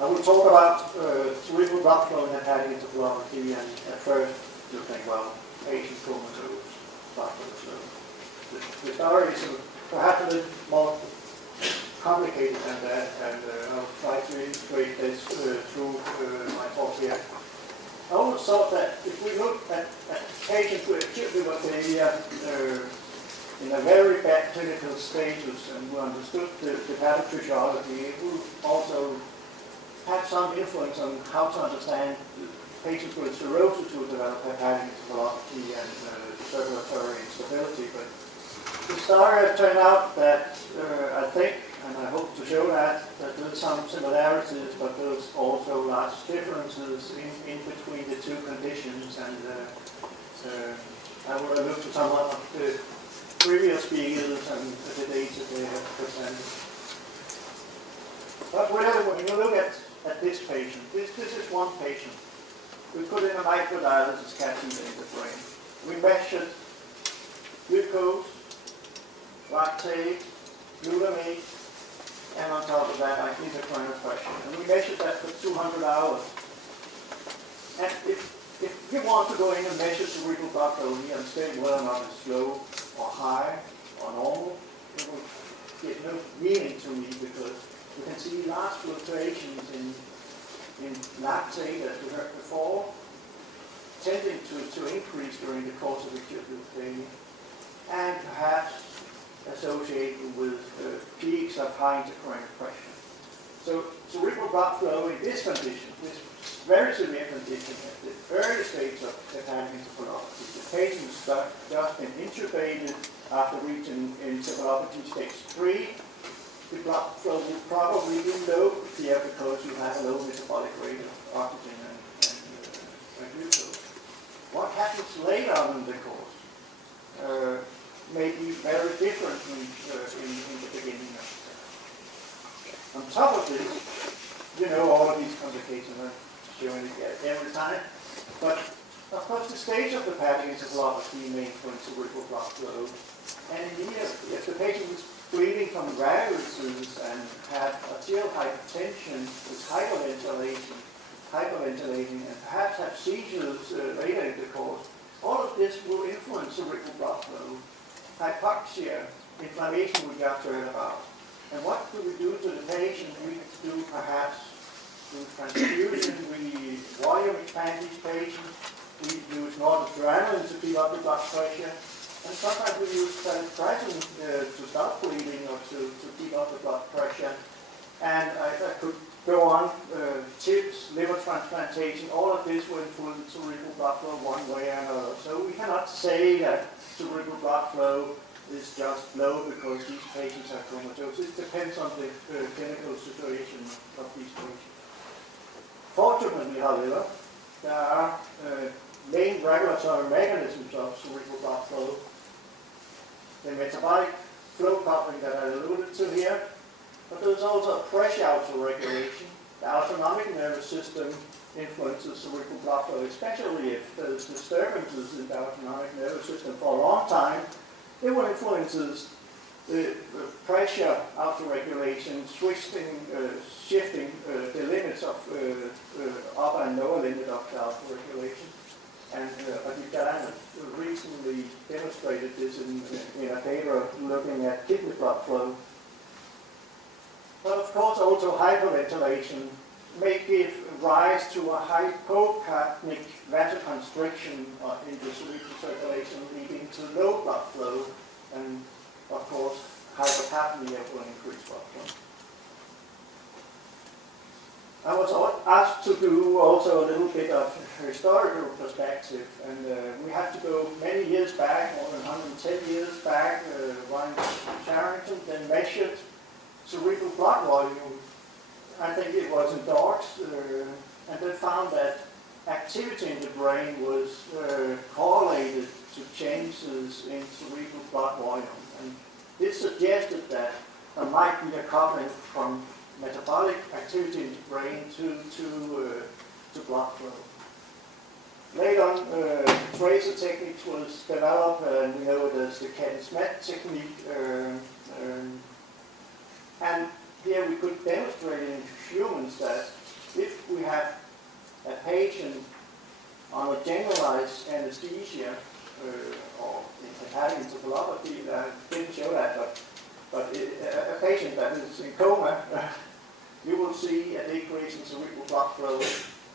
I will talk about cerebral blood flow and hepatic encephalopathy, and at first you think, well, patient comatose, blood flow slow. The story is perhaps a little more complicated than that, and I'll try to illustrate this through my talk here. I always thought that if we look at patients with acute liver failure in a very bad clinical status and who understood the pathophysiology, it would also have some influence on how to understand patients with cirrhosis who develop hepatic encephalopathy and circulatory instability. But the story has turned out that I think, and I hope to show that there's some similarities, but there's also large differences in between the two conditions. And I would have looked at some of the previous speakers and the data they have presented. But whatever, when you look at this patient, this is one patient. We put in a microdialysis catheter in the brain. We measured glucose, lactate, glutamate, and on top of that, intracranial pressure. And we measured that for 200 hours. And if you want to go in and measure cerebral blood flow here and say whether or not it's low or high or normal, it will get no meaning to me, because you can see large fluctuations in lactate, as we heard before, tending to increase during the course of acute liver failure, and perhaps associated with peaks of high intracranial pressure. So cerebral blood flow in this condition, this very severe condition, at the early stage of hepatic encephalopathy, the patient has just been intubated after reaching encephalopathy stage 3. The blood flow will probably be low here because you have a low metabolic rate of oxygen and glucose. What happens later on in the course may be very different in the beginning of the. On top of this, you know all of these complications, I'm showing it every time, but of course the stage of hepatic encephalopathy may influence cerebral blood flow. And here, if the patient is bleeding from varices and have arterial hypertension with hyperventilating, and perhaps have seizures later in the course, all of this will influence cerebral blood flow. Hypoxia, inflammation we just heard about. And what do we do to the patient? We do perhaps do transfusion, we volume expand these patients, we use noradrenaline to keep up the blood pressure, and sometimes we use trazodone to stop bleeding or to keep up the blood pressure. And I could go on, TIPS, liver transplantation, all of this will influence cerebral blood flow one way or another. So we cannot say that cerebral blood flow is just low because these patients are comatose. It depends on the clinical situation of these patients. Fortunately, however, there are main regulatory mechanisms of cerebral blood flow. The metabolic flow coupling that I alluded to here, but there's also pressure autoregulation. The autonomic nervous system influences cerebral blood flow, especially if there's disturbances in the autonomic nervous system for a long time. It will influence the pressure autoregulation, shifting the limits of upper and lower limit of the autoregulation. And Aditya recently demonstrated this in a paper looking at kidney blood flow. But of course also hyperventilation may give rise to a hypocapnic vasoconstriction in the cerebral circulation, leading to low blood flow, and of course hypercapnia will increase blood flow. I was asked to do also a little bit of historical perspective, and we have to go many years back, more than 110 years back, when Charrington then measured cerebral blood volume. I think it was in dogs, and they found that activity in the brain was correlated to changes in cerebral blood volume. And this suggested that there might be a coupling from metabolic activity in the brain to blood flow. Later on, tracer techniques was developed, and we know it as the Ken-Smet technique. And here we could demonstrate in humans that patient that is in coma, you will see a decrease in cerebral blood flow.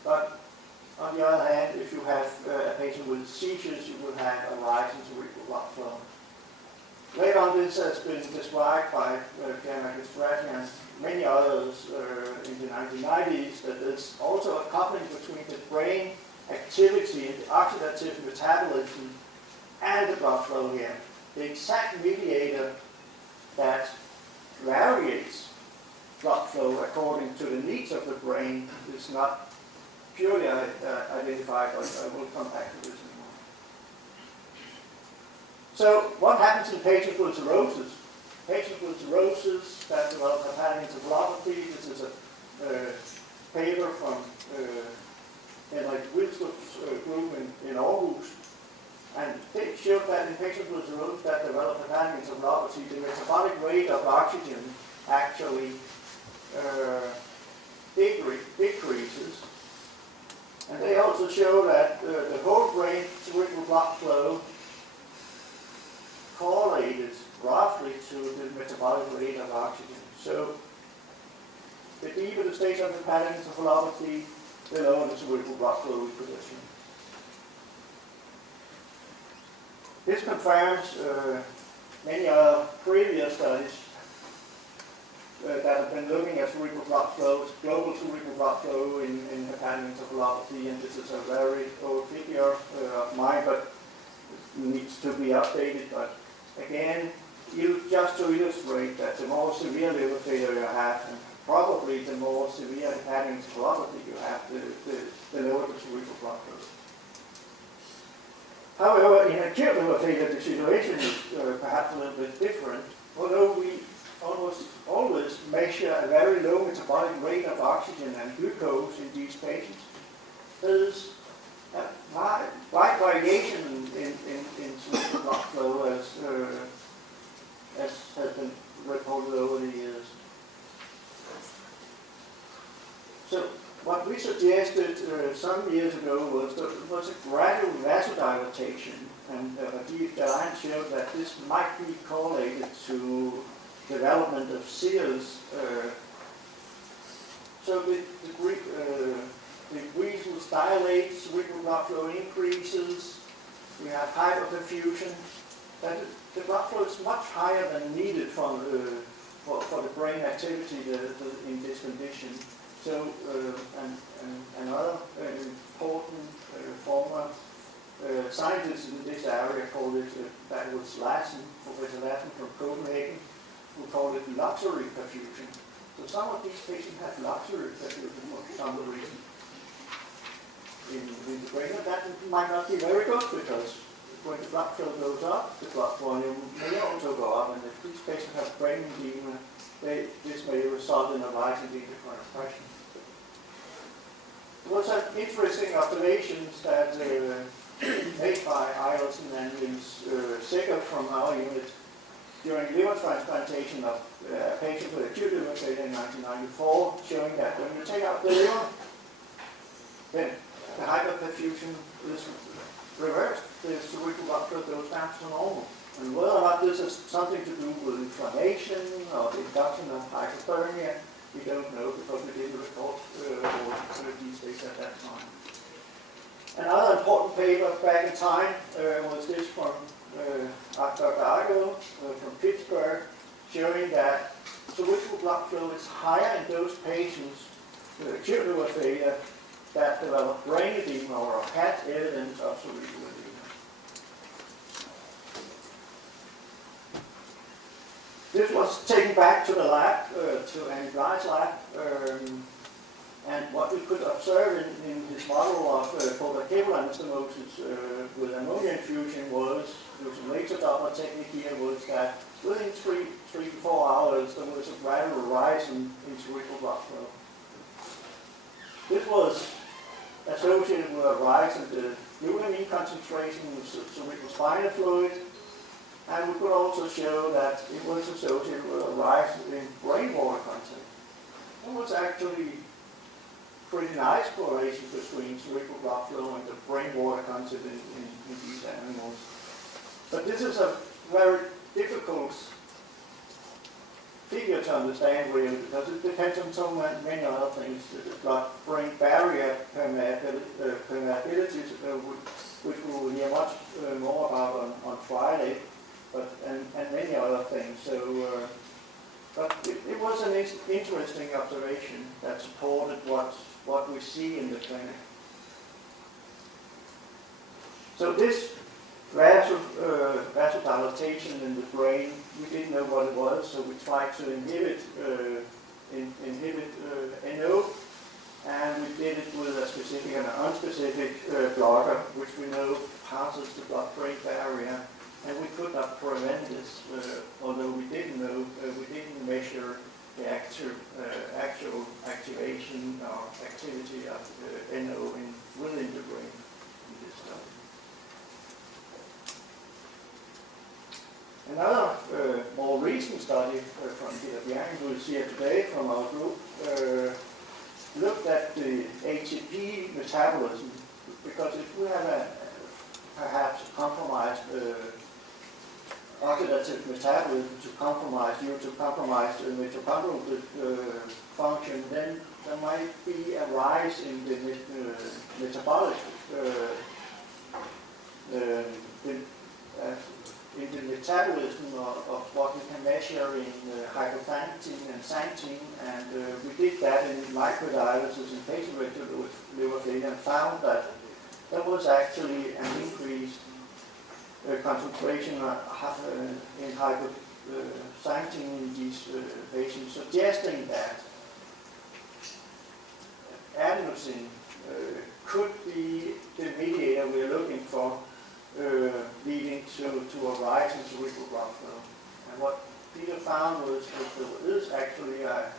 But on the other hand, if you have a patient with seizures, you will have a rise in cerebral blood flow. Later on, this has been described by Pierre Magistrati and many others in the 1990s, that there's also a coupling between the brain activity and the oxidative metabolism and the blood flow here. The exact mediator that varies blood flow according to the needs of the brain is not purely identified, but I will come back to this in a moment. So what happens in patients with cirrhosis? Patients with cirrhosis that develop hepatic encephalopathy. This is a paper from Henrik Wilstrup's group in Aarhus. And they showed that in patients with cirrhosis that develop hepatic encephalopathy, the metabolic rate of oxygen actually decreases. And they also show that the whole brain cerebral blood flow correlated roughly to the metabolic rate of oxygen. So the deeper the stage of hepatic encephalopathy, the lower the cerebral blood flow is position. This confirms many other previous studies that have been looking at cerebral blood flow, global cerebral blood flow in hepatic encephalopathy, and this is a very old figure of mine, but it needs to be updated. But again, just to illustrate that the more severe liver failure you have, and probably the more severe hepatic encephalopathy you have, the lower the cerebral blood flow. However, in acute liver failure, the situation is perhaps a little bit different. Although we almost always measure a very low metabolic rate of oxygen and glucose in these patients, there's a wide variation in cerebral blood flow as has been reported over the years. So what we suggested some years ago was a gradual vasodilatation, and Rajiv Dalan showed that this might be correlated to development of seals. So the vessels dilate, cerebral blood flow increases, we have hyperperfusion. The blood flow is much higher than needed for the brain activity in this condition. So another important former scientist in this area called it, that was Larsen, Professor Larsen from Copenhagen, who called it luxury perfusion. So some of these patients have luxury perfusion for some reason in the brain, and that might not be very good, because when the blood flow goes up, the blood volume may also go up, and if these patients have brain edema, this may result in a rise in the intracranial pressure. There was an interesting observations that made by ISHEN and Seger from our unit during liver transplantation of a patient with acute liver failure in 1994, showing that when you take out the liver, then the hyperperfusion is reversed. The cerebral blood flow goes down to normal. And whether or not this has something to do with inflammation or the induction of hypothermia, we don't know, because we didn't record these data at that time. Another important paper back in time was this from Dr. Argo from Pittsburgh, showing that cerebral blood flow is higher in those patients with acute liver failure that develop brain edema or had evidence of cerebral edema. This was taken back to the lab, to Andy Bly's lab, and what we could observe in this model of post-cable anastomosis with ammonia infusion was, using laser Doppler technique here, was that within 3 to 4 hours there was a gradual rise in cerebral blood flow. This was associated with a rise in the glutamine concentration in the cerebral spinal fluid, and we could also show that it was associated with a rise in brain water content. It was actually pretty nice correlation between cerebral blood flow and the brain water content in these animals. But this is a very difficult figure to understand really, because it depends on so many other things. The blood-brain barrier permeabilities, which we will hear much more about on Friday, and many other things. So, but it was an interesting observation that supported what we see in the clinic. So this vasodilatation in the brain, we didn't know what it was, so we tried to inhibit NO, and we did it with a specific and an unspecific blocker, which we know passes the blood-brain barrier, and we could not prevent this, although we didn't know, we didn't measure the actual activation or activity of NO within the brain in this study. Another more recent study from Peter Bjerring, who is here today from our group, looked at the ATP metabolism, because if we have a perhaps compromised oxidative metabolism due to compromised mitochondrial function, then there might be a rise in the metabolic in the metabolism of what we can measure in hyperxanthine and xanthine, and we did that in microdialysis in patients with liver failure and found that there was actually an increased concentration in hyperxanthine in these patients, suggesting that adenosine could be the mediator we're looking for, leading to a rise in cerebral blood flow. And what Peter found was that there is actually a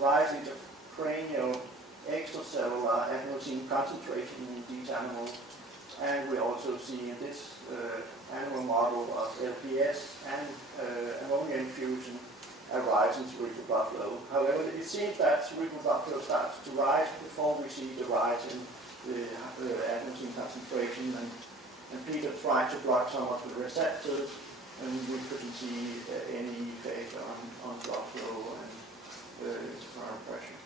rise in the cranial extracellular adenosine concentration in these animals, and we also see in this animal model of LPS and ammonia infusion a rise in cerebral blood flow. However, it seems that cerebral blood flow starts to rise before we see the rise in the adenosine concentration, and Peter tried to block some of the receptors, and we couldn't see any effect on blood flow and current pressure.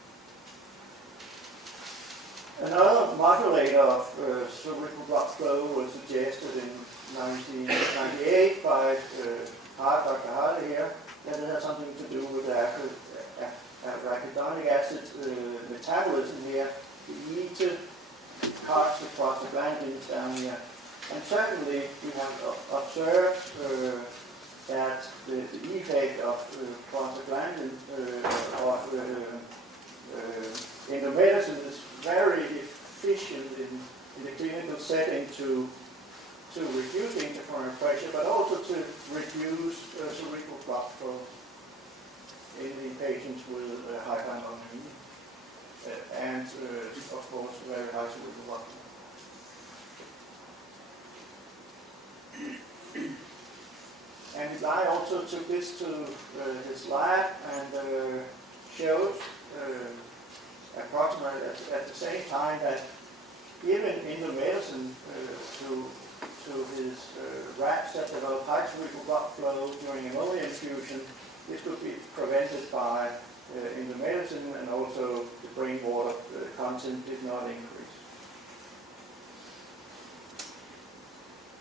Another modulator of cerebral blood flow was suggested in 1998 by Dr. Harley here, that it has something to do with arachidonic acid metabolism here. We need to cut the prostaglandins down here. And certainly we have observed that the effect of prostaglandin in the medicine is very efficient in the clinical setting to reduce the intercurrent pressure, but also to reduce cerebral blood flow in the patients with hyperammonemia and, of course, very high cerebral blood flow. And I also took this to his lab and showed approximately at the same time that given in the medicine to his rats that develop high cerebral blood flow during ammonia infusion, this could be prevented by in the medicine, and also the brain water content did not increase.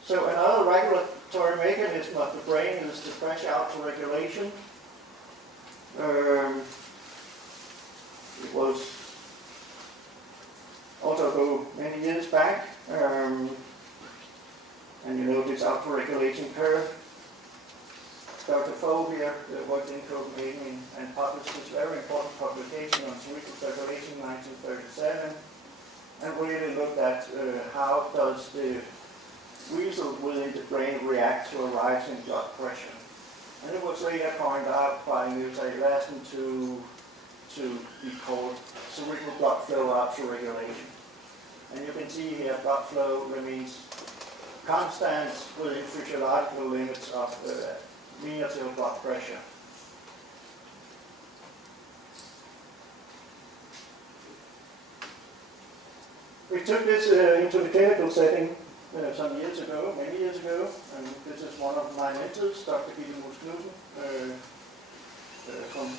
So another regulatory mechanism of the brain is the pressure auto-regulation. It was also go many years back, and you know this auto-regulation curve. Dr. Fogh here worked in Copenhagen and published this very important publication on cerebral circulation in 1937, and really looked at how does the weasel within the brain react to a rise in blood pressure. And it was later pointed out by Larsen to be called cerebral blood flow auto-regulation. And you can see here blood flow remains constant within physiological limits of mean arterial blood pressure. We took this into the clinical setting some years ago, many years ago, and this is one of my mentors, Dr. Gitte Knudsen, from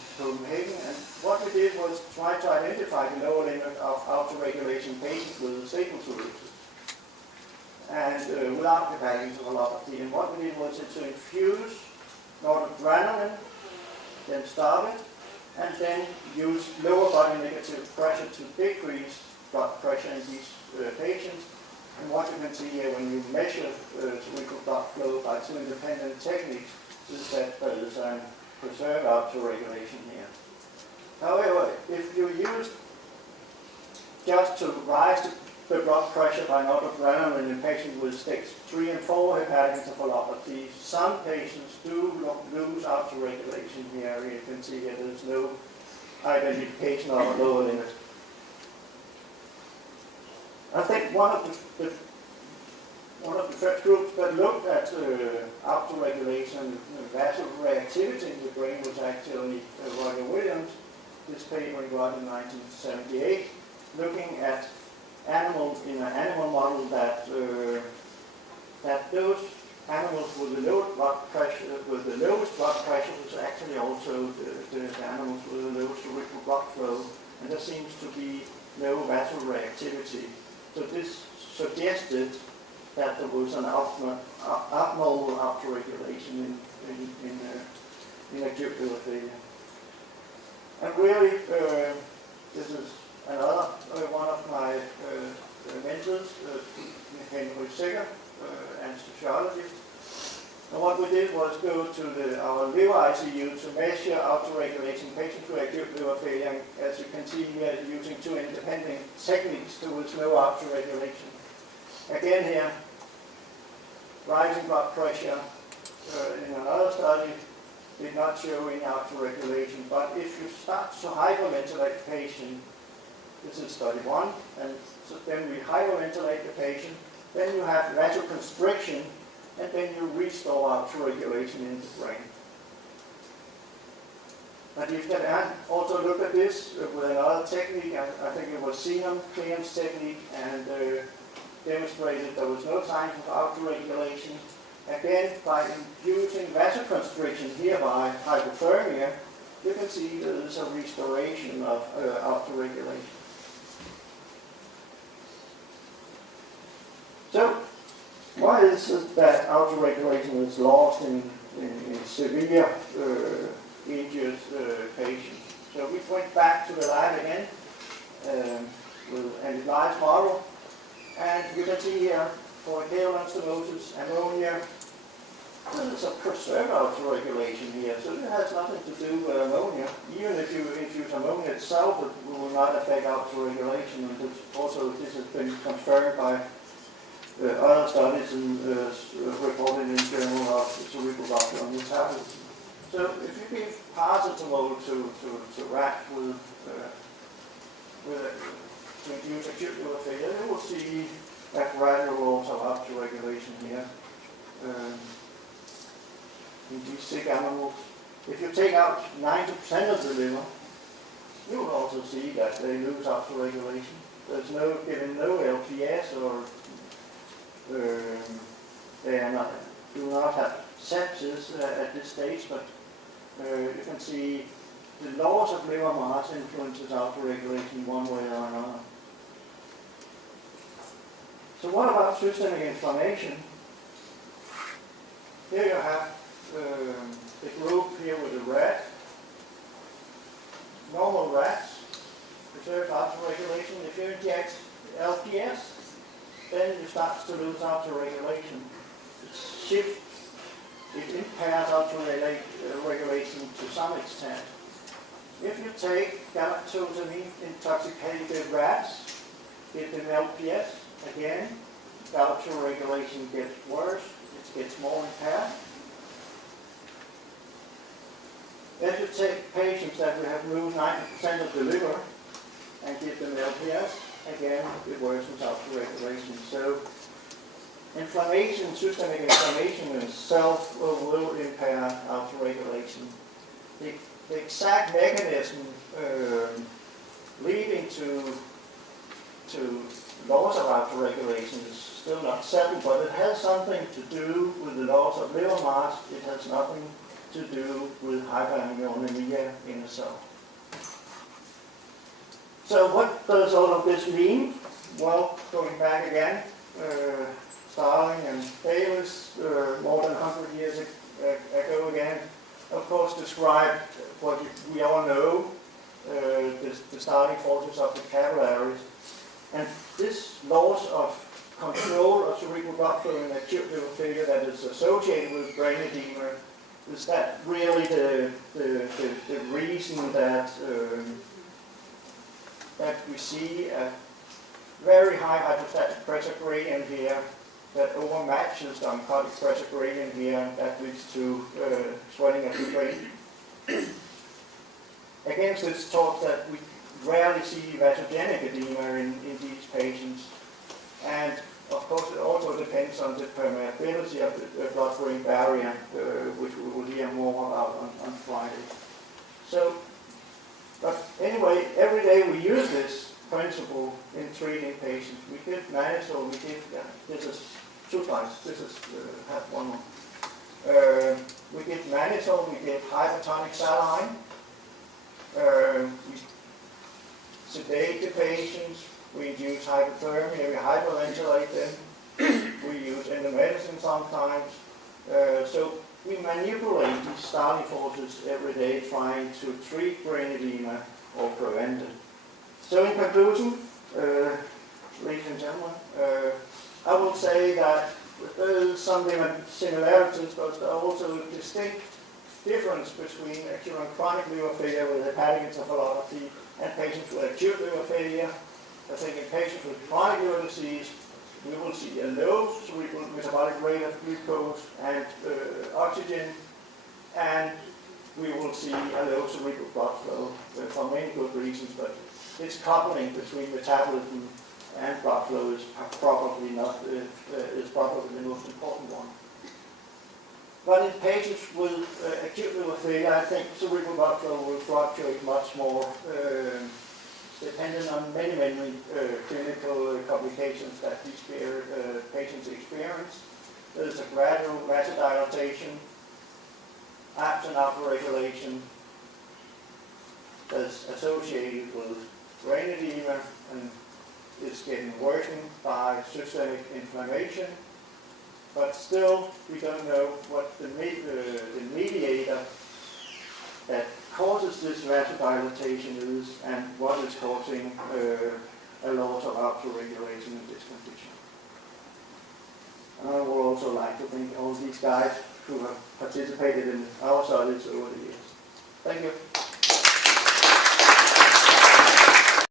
was try to identify the lower limit of autoregulation patients with stable cirrhosis and without hepatic encephalopathy. And what we did was to infuse noradrenaline, then stop it, and then use lower body negative pressure to decrease blood pressure in these patients. And what you can see here when you measure cerebral blood flow by two independent techniques is that there is a preserved autoregulation here. However, if you use just to rise the blood pressure by noradrenaline in patients with stage 3 and 4 hepatic encephalopathy, some patients do lose autoregulation here. You can see here there's no identification of a lower limit. I think one of the first groups that looked at autoregulation and vasoreactivity in the brain was actually Roger Williams. This paper he got in 1978, looking at animals in an animal model that those animals with the lowest blood pressure, was actually also the animals with the lowest cerebral blood flow, and there seems to be no vasoreactivity. So this suggested that there was an abnormal autoregulation in acute liver failure. And really, this is another one of my mentors, Henry Seger, anesthesiologist. And what we did was go to our liver ICU to measure autoregulation patients with acute liver failure. And as you can see here, using two independent techniques towards no autoregulation. Again here, rising blood pressure in another study did not show any autoregulation. But if you start to hyperventilate the patient, this is study 1, and so then we hyperventilate the patient, then you have vasoconstriction, and then you restore autoregulation in the brain. And you can also look at this with another technique. I think it was Cleon's technique, and demonstrated there was no signs of autoregulation. Again, by inducing vasoconstriction here by hypothermia, you can see there is a restoration of autoregulation. So, why is it that autoregulation is lost in severe injured patients? So we went back to the lab again with an Elias model, and you can see here for kaolin stenosis, ammonia, there is a preserved autoregulation here, so it has nothing to do with ammonia. Even if you use ammonia itself, it will not affect autoregulation, and also this has been confirmed by other studies and reported in Journal of Cerebral Blood Metabolism. So if you give paracetamol to rats to induce acute liver failure, you will see that gradual loss of autoregulation here in these sick animals. If you take out 90% of the liver, you will also see that they lose autoregulation. There's given no LPS, or they do not have sepsis at this stage, but you can see the loss of liver mass influences autoregulation one way or another. So what about systemic inflammation? Here you have the group here with the rat. Normal rats preserve autoregulation. If you inject LPS, then you start to lose autoregulation. It impairs autoregulation to some extent. If you take galactosamine intoxicated rats, give them LPS, again, the autoregulation gets worse, it gets more impaired. If you take patients that we have moved 90% of the liver and give them LPS, again, it worsens autoregulation. So inflammation, systemic inflammation in itself will impair autoregulation. The exact mechanism leading to loss of autoregulation is still not settled, but it has something to do with the loss of liver mass. It has nothing to do with hyperammonemia in the cell. So what does all of this mean? Well, going back again, Starling and Bayliss, more than 100 years ago again, of course described what we all know, the starting forces of the capillaries. And this loss of control of cerebral blood flow in acute liver failure that is associated with brain edema, is that really the reason that that we see a very high hydrostatic pressure gradient here that overmatches the oncotic pressure gradient here, that leads to swelling of the brain. Against this talk that we rarely see vasogenic edema in these patients, and of course it also depends on the permeability of the blood-brain barrier, which we will hear more about on Friday. So, but anyway, every day we use this principle in treating patients. We give mannitol, we give, this is 2 slides, this is have one more. We give mannitol, we give hypertonic saline, we sedate the patients, we induce hypothermia, we hyperventilate them, we use endomedicine sometimes. So we manipulate these starting forces every day trying to treat brain edema or prevent it. So in conclusion, ladies and gentlemen, I will say that there is some similarities, but there are also distinct difference between acute and chronic liver failure with hepatic encephalopathy and patients with acute liver failure. I think in patients with chronic liver disease, we will see a low cerebral metabolic rate of glucose and oxygen, and we will see a low cerebral blood flow for many good reasons, but this coupling between metabolism and blood flow is probably not is probably the most important one. But in patients with acute liver failure, I think cerebral blood flow will fluctuate much more, depending on many clinical complications that these patients experience. There's a gradual vasodilatation, absent upregulation that's associated with brain edema and is getting worsened by systemic inflammation. But still, we don't know what the mediator that causes this vasodilatation is and what is causing a loss of autoregulation in this condition. And I would also like to thank all these guys who have participated in our studies over the years. Thank you.